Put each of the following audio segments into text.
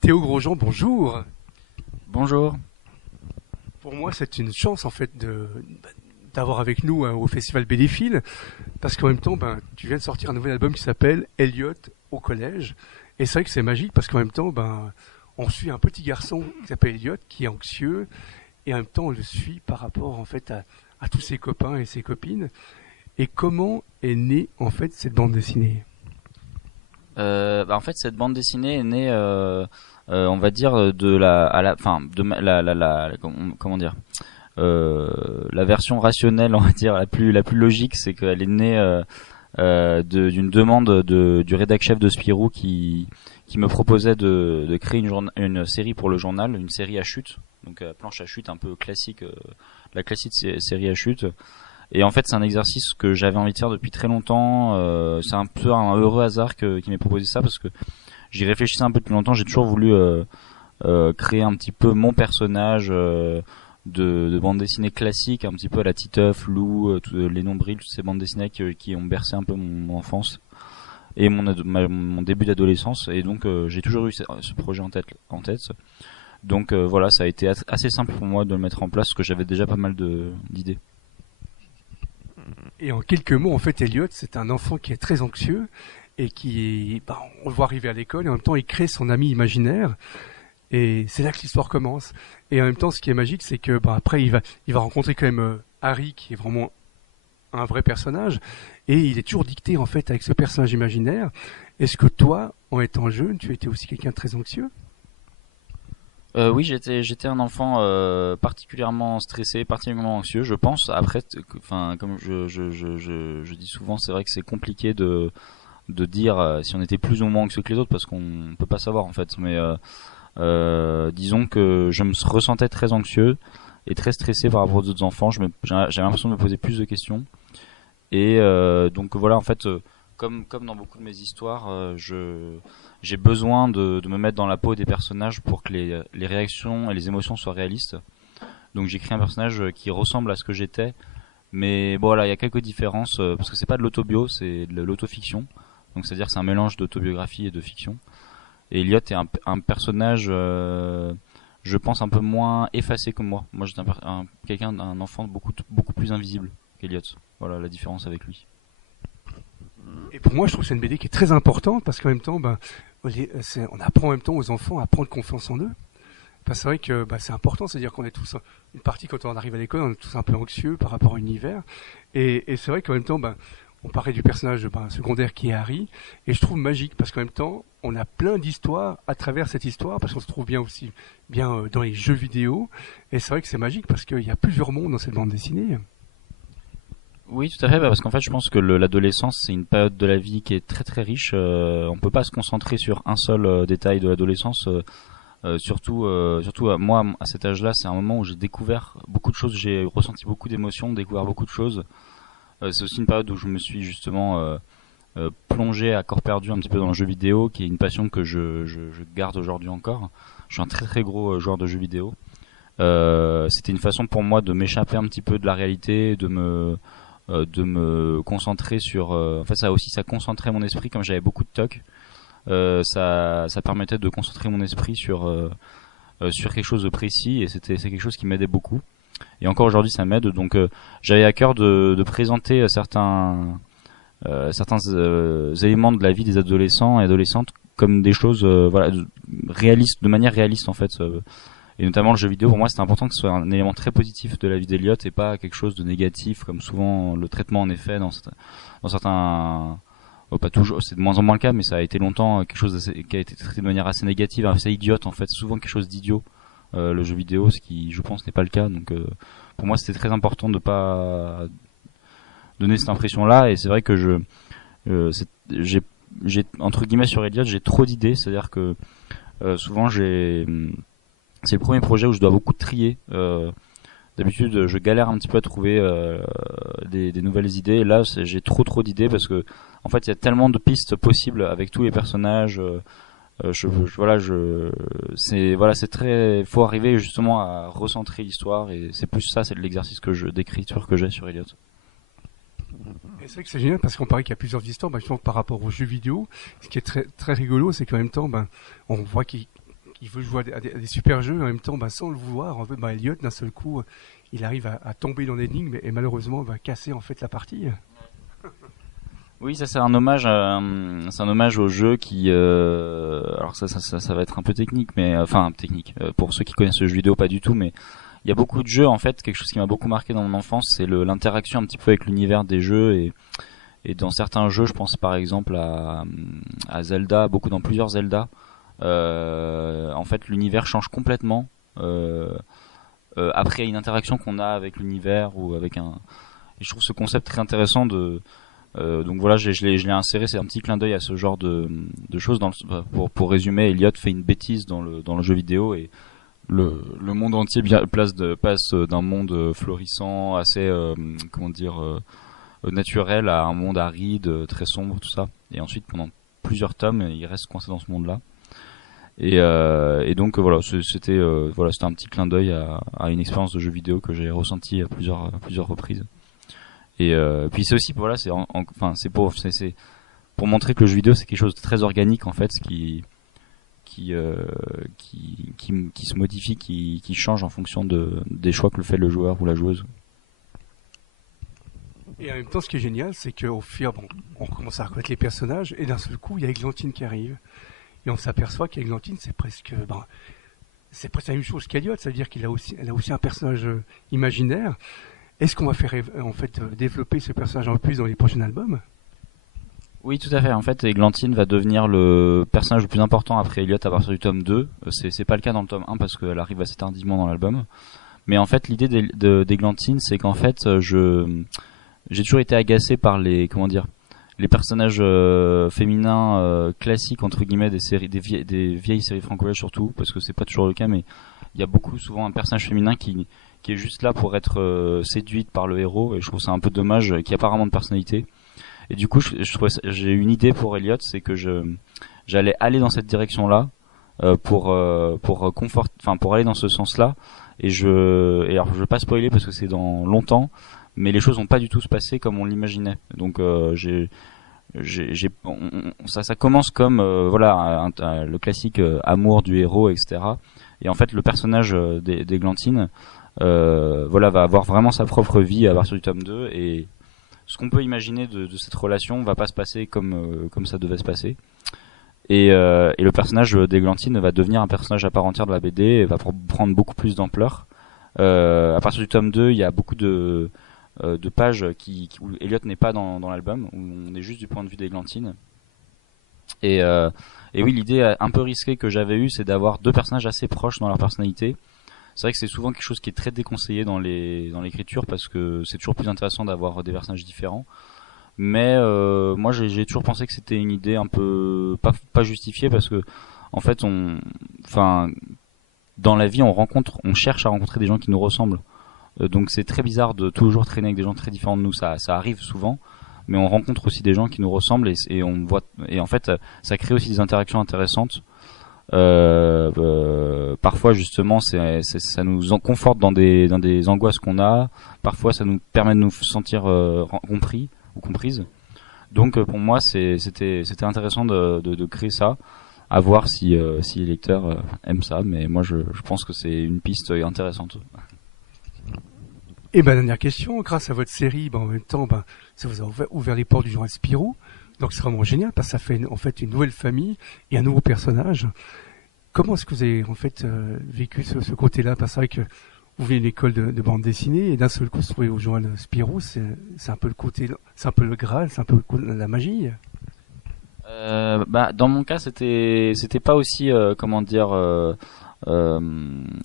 Théo Grosjean, bonjour. Bonjour. Pour moi, c'est une chance en fait d'avoir avec nous au Festival Bénéphile, parce qu'en même temps, tu viens de sortir un nouvel album qui s'appelle Elliot au collège, et c'est vrai que c'est magique parce qu'en même temps, on suit un petit garçon qui s'appelle Elliot, qui est anxieux, et en même temps, on le suit par rapport en fait à tous ses copains et ses copines. Et comment est née en fait cette bande dessinée? En fait, cette bande dessinée est née, on va dire, de la, à la, enfin, de comment dire, la version rationnelle, on va dire, la plus logique, c'est qu'elle est née d'une demande du rédac chef de Spirou qui me proposait de créer une série pour le journal, une série à chute, donc planche à chute un peu classique, la classique série à chute. Et en fait, c'est un exercice que j'avais envie de faire depuis très longtemps. C'est un peu un heureux hasard qui m'ait proposé ça parce que j'y réfléchissais un peu depuis longtemps. J'ai toujours voulu créer un petit peu mon personnage de bande dessinée classique, un petit peu à la Titeuf, Lou, les Nombrils, toutes ces bandes dessinées qui ont bercé un peu mon enfance et mon début d'adolescence. Et donc, j'ai toujours eu ce projet en tête. Donc voilà, ça a été assez simple pour moi de le mettre en place parce que j'avais déjà pas mal d'idées. Et en quelques mots, en fait, Elliot, c'est un enfant qui est très anxieux et on le voit arriver à l'école et en même temps, il crée son ami imaginaire. Et c'est là que l'histoire commence. Et en même temps, ce qui est magique, c'est que après, il va rencontrer quand même Harry, qui est vraiment un vrai personnage, et il est toujours dicté en fait avec ce personnage imaginaire. Est-ce que toi, en étant jeune, tu étais aussi quelqu'un de très anxieux? Oui, j'étais un enfant particulièrement stressé, particulièrement anxieux, je pense. Après, enfin, comme je dis souvent, c'est vrai que c'est compliqué de dire si on était plus ou moins anxieux que les autres parce qu'on peut pas savoir en fait. Mais disons que je me ressentais très anxieux et très stressé par rapport aux autres enfants. J'avais l'impression de me poser plus de questions. Et donc voilà, en fait, comme dans beaucoup de mes histoires, j'ai besoin de me mettre dans la peau des personnages pour que les réactions et les émotions soient réalistes. Donc j'ai créé un personnage qui ressemble à ce que j'étais, mais bon voilà, il y a quelques différences parce que c'est pas de l'autobio, c'est de l'autofiction. Donc c'est-à-dire que c'est un mélange d'autobiographie et de fiction. Et Elliot est un personnage, je pense un peu moins effacé que moi. Moi j'étais un enfant beaucoup plus invisible qu'Elliot. Voilà la différence avec lui. Et pour moi, je trouve que c'est une BD qui est très importante parce qu'en même temps, on apprend en même temps aux enfants à prendre confiance en eux. Parce que c'est vrai que c'est important, c'est-à-dire qu'on est tous une partie quand on arrive à l'école, on est tous un peu anxieux par rapport à l'univers. Et c'est vrai qu'en même temps, on parlait du personnage secondaire qui est Harry, et je trouve magique parce qu'en même temps, on a plein d'histoires à travers cette histoire parce qu'on se trouve bien dans les jeux vidéo. Et c'est vrai que c'est magique parce qu'il y a plusieurs mondes dans cette bande dessinée. Oui, tout à fait, parce qu'en fait, je pense que l'adolescence, c'est une période de la vie qui est très très riche. On peut pas se concentrer sur un seul détail de l'adolescence. Surtout moi, à cet âge-là, c'est un moment où j'ai découvert beaucoup de choses, j'ai ressenti beaucoup d'émotions, découvert beaucoup de choses. C'est aussi une période où je me suis justement plongé à corps perdu un petit peu dans le jeu vidéo, qui est une passion que je garde aujourd'hui encore. Je suis un très très gros joueur de jeux vidéo. C'était une façon pour moi de m'échapper un petit peu de la réalité, de me concentrer sur en fait ça concentrait mon esprit comme j'avais beaucoup de toc. Ça permettait de concentrer mon esprit sur quelque chose de précis et c'est quelque chose qui m'aidait beaucoup et encore aujourd'hui ça m'aide. Donc j'avais à cœur de présenter certains éléments de la vie des adolescents et adolescentes comme des choses voilà réalistes, de manière réaliste en fait. Et notamment le jeu vidéo, pour moi, c'était important que ce soit un élément très positif de la vie d'Elliot et pas quelque chose de négatif, comme souvent le traitement en est fait dans certains... pas toujours, c'est de moins en moins le cas, mais ça a été longtemps quelque chose qui a été traité de manière assez négative, assez idiote en fait, c'est souvent quelque chose d'idiot, le jeu vidéo, ce qui, je pense, n'est pas le cas. Donc pour moi, c'était très important de pas donner cette impression-là, et c'est vrai que j'ai entre guillemets sur Elliot, j'ai trop d'idées, c'est-à-dire que souvent c'est le premier projet où je dois beaucoup trier. D'habitude, je galère un petit peu à trouver des nouvelles idées. Et là, j'ai trop d'idées parce que, en fait, il y a tellement de pistes possibles avec tous les personnages. C'est très. Faut arriver justement à recentrer l'histoire et c'est plus ça, c'est de l'exercice d'écriture que j'ai sur Elliot. Et c'est vrai que c'est génial parce qu'on paraît qu'il y a plusieurs histoires, justement par rapport aux jeux vidéo. Ce qui est très très rigolo, c'est qu'en même temps, on voit qu'il il veut jouer à des super jeux, et en même temps, sans le vouloir, en fait, Elliot, d'un seul coup, il arrive à tomber dans l'énigme et malheureusement va casser en fait la partie. Oui, ça c'est un hommage, au jeu qui, alors ça va être un peu technique, mais enfin technique. Pour ceux qui connaissent le jeu vidéo, pas du tout, mais il y a beaucoup de jeux en fait. Quelque chose qui m'a beaucoup marqué dans mon enfance, c'est l'interaction un petit peu avec l'univers des jeux et dans certains jeux, je pense par exemple à Zelda, dans plusieurs Zelda. En fait, l'univers change complètement après une interaction qu'on a avec l'univers ou avec un. Et je trouve ce concept très intéressant de donc voilà, je l'ai inséré, c'est un petit clin d'œil à ce genre de choses. Pour résumer, Elliot fait une bêtise dans le jeu vidéo et le monde entier passe d'un monde florissant, assez naturel à un monde aride, très sombre, tout ça. Et ensuite, pendant plusieurs tomes, il reste coincé dans ce monde-là. Et donc voilà, c'était un petit clin d'œil à une expérience de jeu vidéo que j'ai ressenti à plusieurs reprises. Et puis c'est aussi c'est pour montrer que le jeu vidéo c'est quelque chose de très organique en fait, qui se modifie, qui change en fonction des choix que fait le joueur ou la joueuse. Et en même temps, ce qui est génial, c'est qu'au fur, on commence à reconnaître les personnages, et d'un seul coup, il y a Églantine qui arrive, et on s'aperçoit qu'Églantine, c'est presque la même chose qu'Elliot, c'est-à-dire elle a aussi un personnage imaginaire. Est-ce qu'on va faire en fait développer ce personnage en plus dans les prochains albums? Oui, tout à fait. En fait, Églantine va devenir le personnage le plus important après Elliot à partir du tome 2. C'est pas le cas dans le tome 1 parce qu'elle arrive assez tardivement dans l'album. Mais en fait, l'idée d'Églantine, c'est qu'en fait, j'ai toujours été agacé par les personnages féminins classiques entre guillemets des vieilles séries franco-belges surtout, parce que c'est pas toujours le cas, mais il y a souvent un personnage féminin qui est juste là pour être séduite par le héros, et je trouve ça un peu dommage, qu'il n'y a pas vraiment de personnalité. Et du coup, j'ai une idée pour Elliot, c'est que j'allais aller dans cette direction-là pour aller dans ce sens-là. Et alors je vais pas spoiler parce que c'est dans longtemps, mais les choses n'ont pas du tout se passer comme on l'imaginait. Donc ça commence comme le classique amour du héros, etc. Et en fait, le personnage d'Églantine va avoir vraiment sa propre vie à partir du tome 2, et ce qu'on peut imaginer de cette relation va pas se passer comme ça devait se passer. Et le personnage d'Églantine va devenir un personnage à part entière de la BD et va prendre beaucoup plus d'ampleur. À partir du tome 2, il y a beaucoup de pages où Elliot n'est pas dans l'album, où on est juste du point de vue d'Églantine. Et oui, l'idée un peu risquée que j'avais eue, c'est d'avoir deux personnages assez proches dans leur personnalité. C'est vrai que c'est souvent quelque chose qui est très déconseillé dans l'écriture, parce que c'est toujours plus intéressant d'avoir des personnages différents. Mais moi j'ai toujours pensé que c'était une idée un peu pas justifiée, parce que en fait dans la vie on cherche à rencontrer des gens qui nous ressemblent. Donc c'est très bizarre de toujours traîner avec des gens très différents de nous, ça arrive souvent, mais on rencontre aussi des gens qui nous ressemblent, et on voit, et en fait ça crée aussi des interactions intéressantes. Parfois justement ça nous en conforte dans des angoisses qu'on a, parfois ça nous permet de nous sentir compris ou comprises. Donc pour moi c'était intéressant de créer ça, à voir si les lecteurs aiment ça, mais moi je pense que c'est une piste intéressante. Et dernière question, grâce à votre série, en même temps, ça vous a ouvert les portes du journal Spirou, donc c'est vraiment génial parce que ça fait en fait une nouvelle famille et un nouveau personnage. Comment est-ce que vous avez en fait vécu ce côté-là? Parce que c'est vrai que vous venez d'une école de bande dessinée et d'un seul coup se trouver au journal Spirou, c'est un peu le côté, c'est un peu le Graal, c'est un peu la magie. Dans mon cas, c'était pas aussi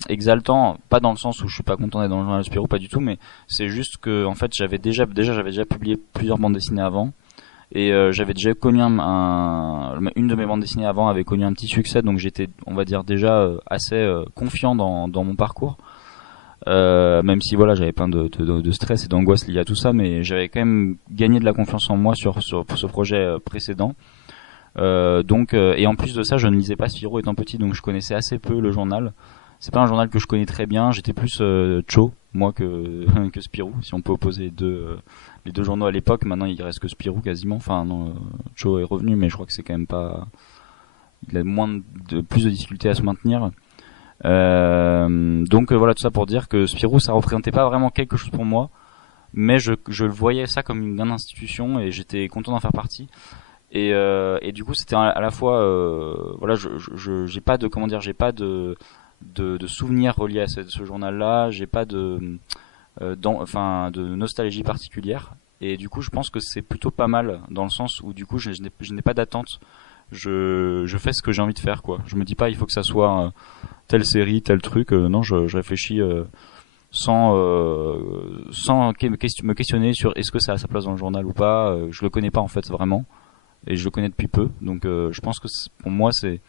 exaltant, pas dans le sens où je suis pas content d'être dans le journal Spirou, pas du tout, mais c'est juste que en fait j'avais déjà publié plusieurs bandes dessinées avant, et j'avais déjà connu une de mes bandes dessinées avant avait connu un petit succès, donc j'étais, on va dire, déjà assez confiant dans mon parcours, même si voilà, j'avais plein de stress et d'angoisse liés à tout ça, mais j'avais quand même gagné de la confiance en moi pour ce projet précédent. Et en plus de ça, je ne lisais pas Spirou étant petit, donc je connaissais assez peu le journal. C'est pas un journal que je connais très bien, j'étais plus Cho moi que Spirou, si on peut opposer les deux journaux à l'époque. Maintenant il reste que Spirou quasiment, enfin non, Cho est revenu, mais je crois que c'est quand même pas, il a plus de difficultés à se maintenir. Donc voilà, tout ça pour dire que Spirou, ça représentait pas vraiment quelque chose pour moi, mais je voyais ça comme une grande institution et j'étais content d'en faire partie. Et du coup, c'était à la fois, voilà, j'ai pas de, comment dire, j'ai pas de souvenirs reliés à ce journal-là, j'ai pas de nostalgie particulière. Et du coup, je pense que c'est plutôt pas mal dans le sens où du coup, je n'ai pas d'attente. Je fais ce que j'ai envie de faire, quoi. Je me dis pas, il faut que ça soit telle série, tel truc. Non, je réfléchis sans me questionner sur est-ce que ça a sa place dans le journal ou pas. Je le connais pas en fait vraiment, et je le connais depuis peu. Donc, je pense que pour moi, c'est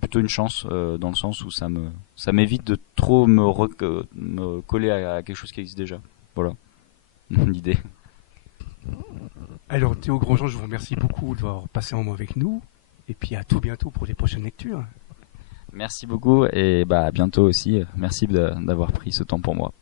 plutôt une chance dans le sens où ça m'évite de trop me coller à quelque chose qui existe déjà. Voilà l'idée. Alors Théo Grosjean, je vous remercie beaucoup d'avoir passé un moment avec nous, et puis à tout bientôt pour les prochaines lectures. Merci beaucoup et à bientôt aussi. Merci d'avoir pris ce temps pour moi.